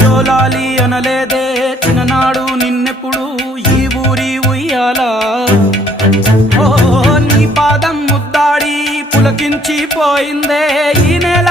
జోలాలి అనలేదే చిన్ననాడు నిన్నెప్పుడు ఈ ఊరి ఉయ్యాలా ఓ నీ పాదం ముద్దాడి పులకించిపోయిందే ఈ నెల